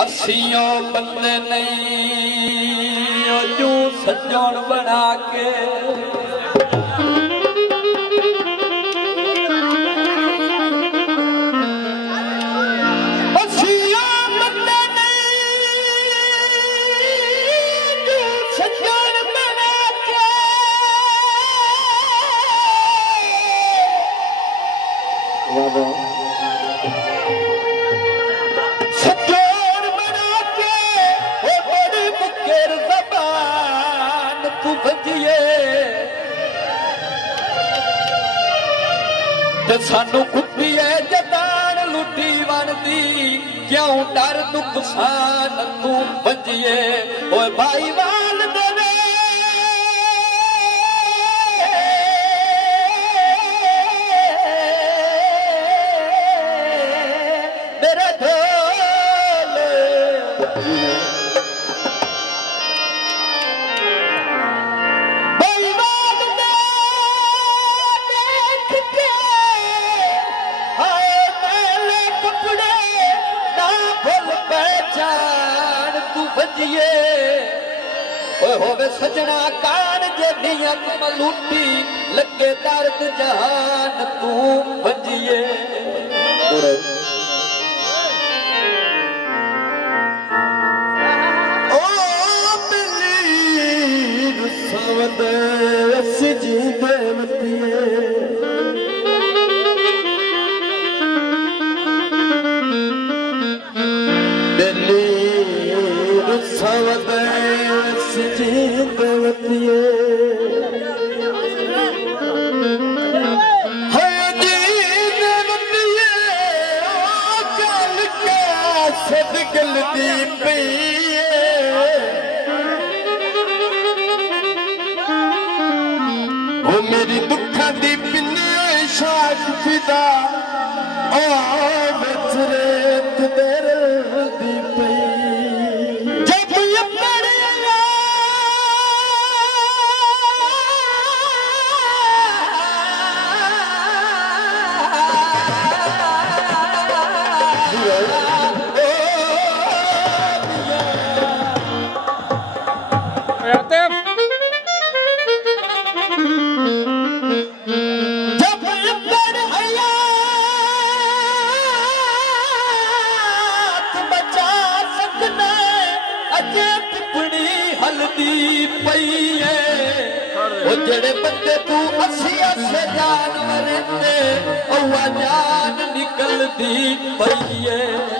असियों बंदे नहीं यूं सजन बना के सानू कुत्ती है जदान लुटी बनती क्यों डर नुकसान तू बजिए ओए भाई वाल देवे मेरे ढोले होवे सजना कान जे नियत मलूटी लगे दर्द जहान तू बजिए ओ बिल्ली रुसवद सजी देवतिए बिल्ली रुसवद मेरी दुखा दी पिन्नी शाक फिदा ओ बचरेत तेरे दी पई जब ये पड़ेगा जड़े बंदे तू असिया से जानवर ने औवा जान निकलती पई है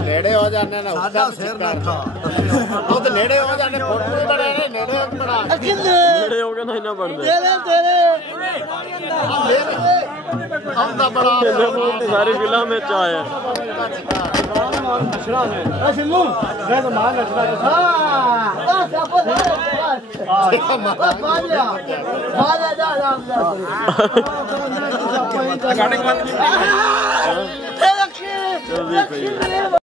नेड़े हो जाने ना सादा सिर रखा वो तो नेड़े हो जाने फोटो भी बड़ा है नेड़े बड़ा नेड़े हो गया ना इना बढ़ दे तेरे हम दा बड़ा सारी फिल्म में चाय है सिमू मैं तो मान रखना हां बस आप जा